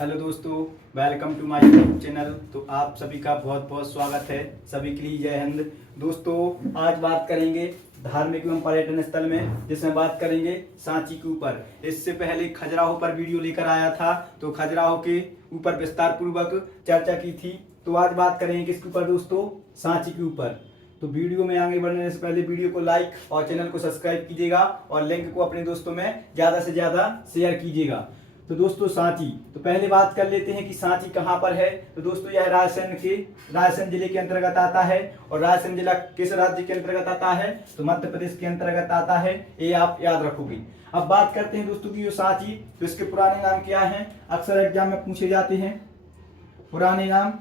Hello दोस्तों, welcome to my YouTube channel. तो आप सभी का बहुत बहुत स्वागत है। सभी के लिए जय हिंद। दोस्तों, आज बात करेंगे धार्मिक एवं पर्यटन स्थल में, जिसमें बात करेंगे सांची के ऊपर। इससे पहले खजुराहो पर वीडियो लेकर आया था, तो खजुराहो के ऊपर विस्तार पूर्वक चर्चा की थी। तो आज बात करेंगे किसके ऊपर दोस्तों? सांची के ऊपर। तो वीडियो में आगे बढ़ने से पहले वीडियो को लाइक और चैनल को सब्सक्राइब कीजिएगा और लिंक को अपने दोस्तों में ज़्यादा से ज़्यादा शेयर कीजिएगा। तो दोस्तों, सांची, तो पहले बात कर लेते हैं कि सांची कहाँ पर है। तो दोस्तों, यह रायसेन जिले के अंतर्गत आता है। और रायसेन जिला किस राज्य के अंतर्गत आता है? तो मध्य प्रदेश के अंतर्गत आता है। ये आप याद रखोगे। अब बात करते हैं दोस्तों की जो सांची, तो इसके पुराने नाम क्या हैं? अक्सर एग्जाम में पूछे जाते हैं पुराने नाम।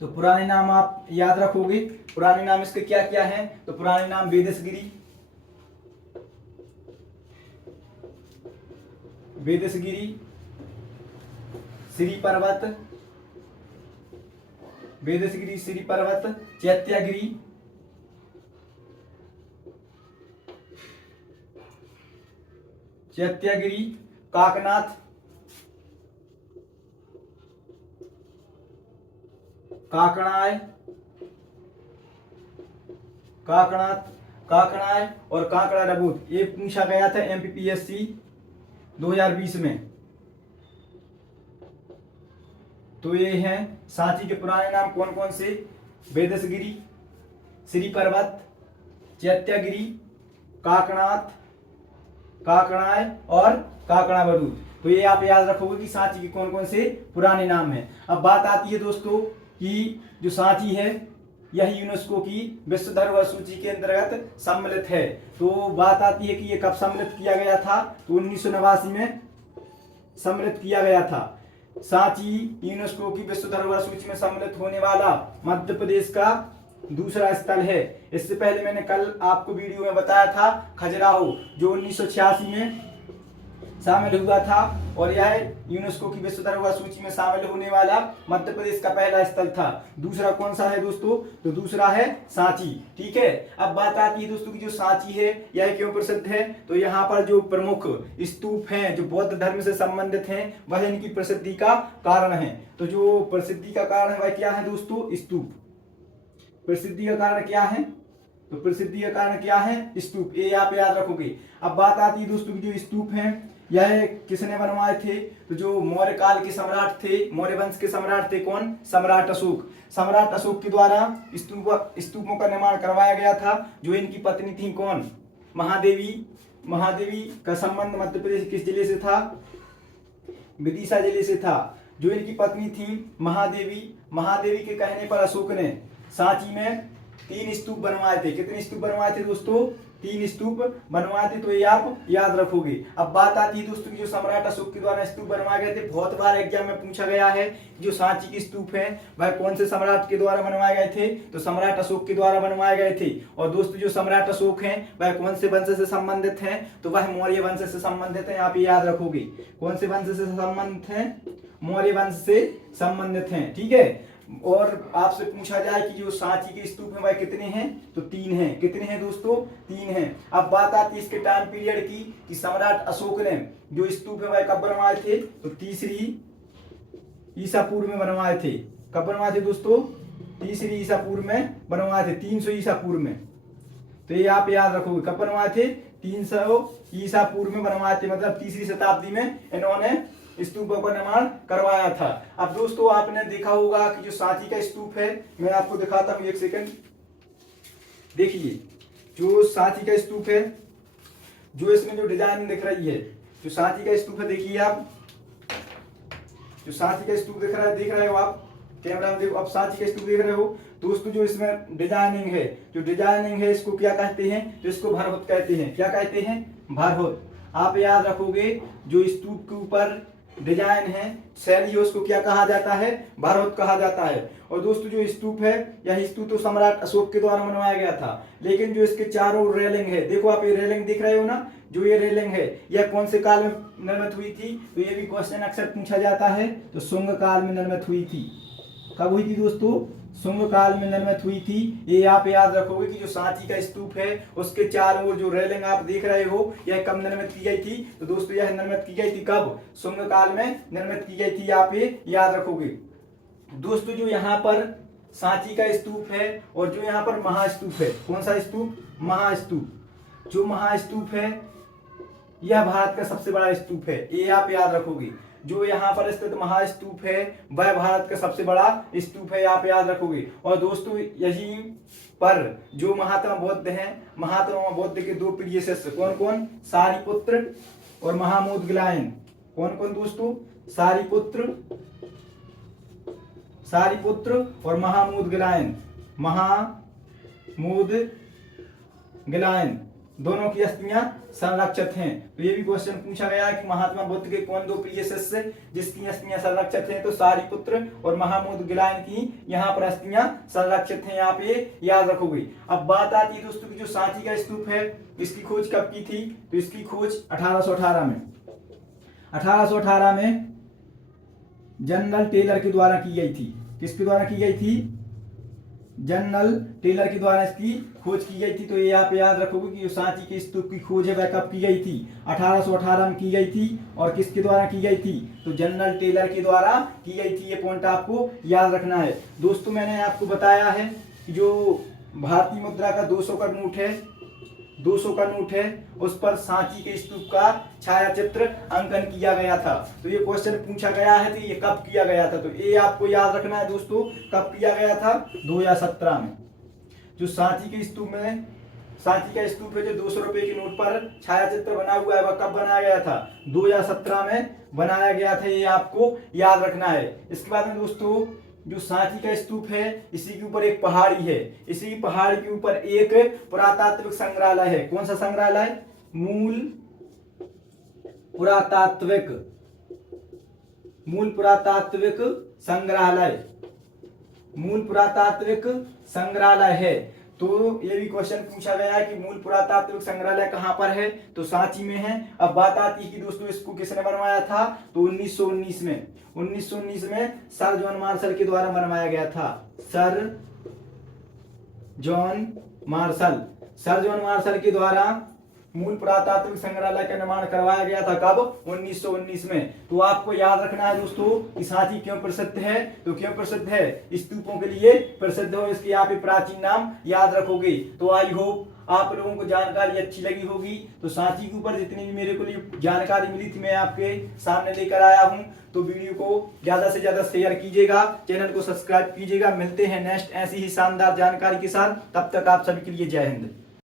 तो पुराने नाम आप याद रखोगे। पुराने नाम इसके क्या क्या हैं? तो पुराने नाम वेदसगिरी, श्री पर्वत, चैत्यागिरी, काकनाथ, काकणाय और काकड़ा रबूत। ये पूछा गया था एमपीपीएससी 2020 में। तो ये हैं सांची के पुराने नाम कौन कौन से? वेदसगिरी, श्री पर्वत, चैत्यागिरी, काकनाथ, काकणाय और काकड़ा बरूद। तो ये आप याद रखोगे कि सांची के कौन कौन से पुराने नाम हैं। अब बात आती है दोस्तों कि जो सांची है यह यूनेस्को की विश्व धरोहर सूची के अंतर्गत सम्मिलित है। तो बात आती है कि ये कब सम्मिलित किया गया था? तो 1989 में सम्मिलित किया गया था। सांची यूनेस्को की विश्व धरोहर सूची में सम्मिलित होने वाला मध्य प्रदेश का दूसरा स्थल है। इससे पहले मैंने कल आपको वीडियो में बताया था खजुराहो, जो 1986 में शामिल हुआ था, और यह यूनेस्को की विश्व धरोहर सूची में शामिल होने वाला मध्य प्रदेश का पहला स्थल था। दूसरा कौन सा है दोस्तों? तो दूसरा है सांची। ठीक है। अब बात आती है दोस्तों की जो सांची है यह क्यों प्रसिद्ध है? तो यहाँ पर जो प्रमुख स्तूप हैं जो बौद्ध धर्म से संबंधित हैं, वह इनकी प्रसिद्धि का कारण है। तो जो प्रसिद्धि का कारण है वह क्या है दोस्तों? स्तूप। प्रसिद्धि का कारण क्या है? तो प्रसिद्धि का कारण क्या है? स्तूप। ये आप याद रखोगे। अब बात आती है दोस्तों की जो स्तूप हैं यह किसने बनवाए थे? तो जो मौर्य काल के सम्राट थे, मौर्य वंश के सम्राट थे, कौन? सम्राट अशोक। सम्राट अशोक के द्वारा स्तूपों का निर्माण करवाया गया था। जो इनकी पत्नी थी कौन? महादेवी। महादेवी का संबंध मध्य प्रदेश किस जिले से था? विदिशा जिले से था। जो इनकी पत्नी थी महादेवी, महादेवी के कहने पर अशोक ने सांची में 3 स्तूप बनवाए थे। कितने स्तूप बनवाए थे दोस्तों? 3 स्तूप बनवाए थे। तो ये आप याद रखोगे। अब बात आती है दोस्तों की जो सम्राट अशोक के द्वारा स्तूप बनवाए गए थे। बहुत बार एग्जाम में पूछा गया है जो सांची के स्तूप है वह कौन से सम्राट के द्वारा बनवाए गए थे? तो सम्राट अशोक के द्वारा बनवाए गए थे। और दोस्तों, जो सम्राट अशोक हैं वह कौन से वंश से संबंधित हैं? तो वह मौर्य वंश से संबंधित है। आप याद रखोगे। कौन से वंश से संबंधित हैं? मौर्य वंश से संबंधित हैं। ठीक है। और आपसे पूछा जाए कि जो सांची के स्तूप हैं वह कितने हैं? तो 3 हैं। कितने हैं दोस्तों? 3 हैं। अब बात आती है इसके टाइम पीरियड की कि सम्राट अशोक ने जो स्तूप है वह कब बनवाए थे? तो 3री ईसा पूर्व में बनवाए थे। कब बनवाए थे दोस्तों? 3री ईसा पूर्व में बनवाए थे, 300 ईसा पूर्व में। तो ये आप याद रखोगे। कब बनवाए थे? 300 ईसा पूर्व में बनवाए थे। मतलब 3री शताब्दी में इन्होंने स्तूपों का निर्माण करवाया था। अब दोस्तों, आपने देखा होगा कि जो सांची का स्तूप है, मैं आपको दिखाता हूं, एक सेकंड। देखिए, जो सांची का स्तूप है, जो इसमें जो डिजाइन दिख रही है, जो सांची का स्तूप है, देखिए आप, जो सांची का स्तूप दिख रहे हो आप कैमरा में देखो। अब सांची का स्तूप देख रहे हो दोस्तों। जो इसमें डिजाइनिंग है, इसको क्या कहते हैं? तो इसको भरहुत कहते हैं। क्या कहते हैं? भरहुत। आप याद रखोगे। जो स्तूप के ऊपर डिजाइन है, शैली है, उसको क्या कहा जाता है? भरहुत कहा जाता है। और दोस्तों, जो स्तूप है, यह स्तूप तो सम्राट अशोक के द्वारा बनवाया गया था, लेकिन जो इसके चारों रेलिंग है, देखो आप, ये रेलिंग दिख रहे हो ना, जो ये रेलिंग है यह कौन से काल में निर्मित हुई थी? तो ये भी क्वेश्चन अक्सर पूछा जाता है। तो शुंग काल में निर्मित हुई थी। कब हुई थी दोस्तों? शुंग काल में निर्मित हुई थी। ये आप याद रखोगे कि जो सांची का स्तूप है उसके चारों ओर जो रेलिंग आप देख रहे हो, यह कब निर्मित की गई थी? तो दोस्तों यह निर्मित की गई थी कब? शुंग काल में निर्मित की गई थी, आप ये याद रखोगे। दोस्तों जो यहाँ पर सांची का स्तूप है और जो यहाँ पर महास्तूप है, कौन सा स्तूप? महास्तूप। जो महास्तूप है यह भारत का सबसे बड़ा स्तूप है, ये आप याद रखोगे। जो यहाँ पर स्थित महास्तूप है वह भारत का सबसे बड़ा स्तूप है, आप याद रखोगे। और दोस्तों यहीं पर जो महात्मा बुद्ध हैं, महात्मा बुद्ध के दो प्रिय शिष्य कौन कौन? सारिपुत्र और महामोदगलायन। कौन कौन दोस्तों? सारिपुत्र और महामोदगलायन। महामोदगलायन दोनों की अस्थियां संरक्षित हैं। तो ये भी क्वेश्चन पूछा गया है कि महात्मा बुद्ध के कौन दो प्रिय शिष्य जिसकी अस्थियां संरक्षित हैं? तो सारिपुत्र और महामोदगलायन की यहाँ पर अस्थियां संरक्षित हैं, आप ये याद रखोगे। अब बात आती है दोस्तों की जो सांची का स्तूप है इसकी खोज कब की थी? तो इसकी खोज 1818 में 1818 में जनरल टेलर के द्वारा की गई थी। किसके द्वारा की गई थी? जनरल टेलर के द्वारा इसकी खोज की गई थी। तो ये आप याद रखोगे कि जो सांची के स्तूप की खोज है वह कब की गई थी? 1818 में की गई थी। और किसके द्वारा की गई थी? तो जनरल टेलर के द्वारा की गई थी। ये पॉइंट आपको याद रखना है। दोस्तों मैंने आपको बताया है कि जो भारतीय मुद्रा का 200 का नोट है, 200 का नोट है, उस पर सांची के स्तूप का छायाचित्र अंकन किया गया था। तो ये क्वेश्चन पूछा गया है कि ये कब किया गया था? तो ये आपको याद रखना है दोस्तों, कब किया गया था? 2017 में। जो सांची के स्तूप में, सांची का स्तूप है जो 200 रुपए के नोट पर छायाचित्र बना हुआ है वह कब बनाया गया था? 2017 में बनाया गया था, ये आपको याद रखना है। इसके बाद में दोस्तों जो सांची का स्तूप है इसी के ऊपर एक पहाड़ी है, इसी पहाड़ी के ऊपर एक पुरातात्विक संग्रहालय है। कौन सा संग्रहालय? मूल पुरातात्विक संग्रहालय। मूल पुरातात्विक संग्रहालय है। तो ये भी क्वेश्चन पूछा गया है कि मूल पुरातात्विक संग्रहालय कहाँ पर है? तो सांची में है। अब बात आती है कि दोस्तों इसको किसने बनवाया था? तो 1919 में 1919 में सर जॉन मार्शल के द्वारा बनवाया गया था। सर जॉन मार्शल के द्वारा मूल पुरातात्विक संग्रहालय का निर्माण करवाया गया था। कब? 1919 में। तो आपको याद रखना है दोस्तों कि सांची क्यों प्रसिद्ध है? तो क्यों प्रसिद्ध है? स्तूपों के लिए प्रसिद्ध हो, इसके आप प्राचीन नाम याद रखोगे। तो आई होप आप लोगों को जानकारी अच्छी लगी होगी। तो सांची के ऊपर जितनी भी मेरे को जानकारी मिली थी मैं आपके सामने लेकर आया हूँ। तो वीडियो को ज्यादा से ज्यादा शेयर कीजिएगा, चैनल को सब्सक्राइब कीजिएगा। मिलते हैं नेक्स्ट ऐसी ही शानदार जानकारी के साथ, तब तक आप सभी के लिए जय हिंद।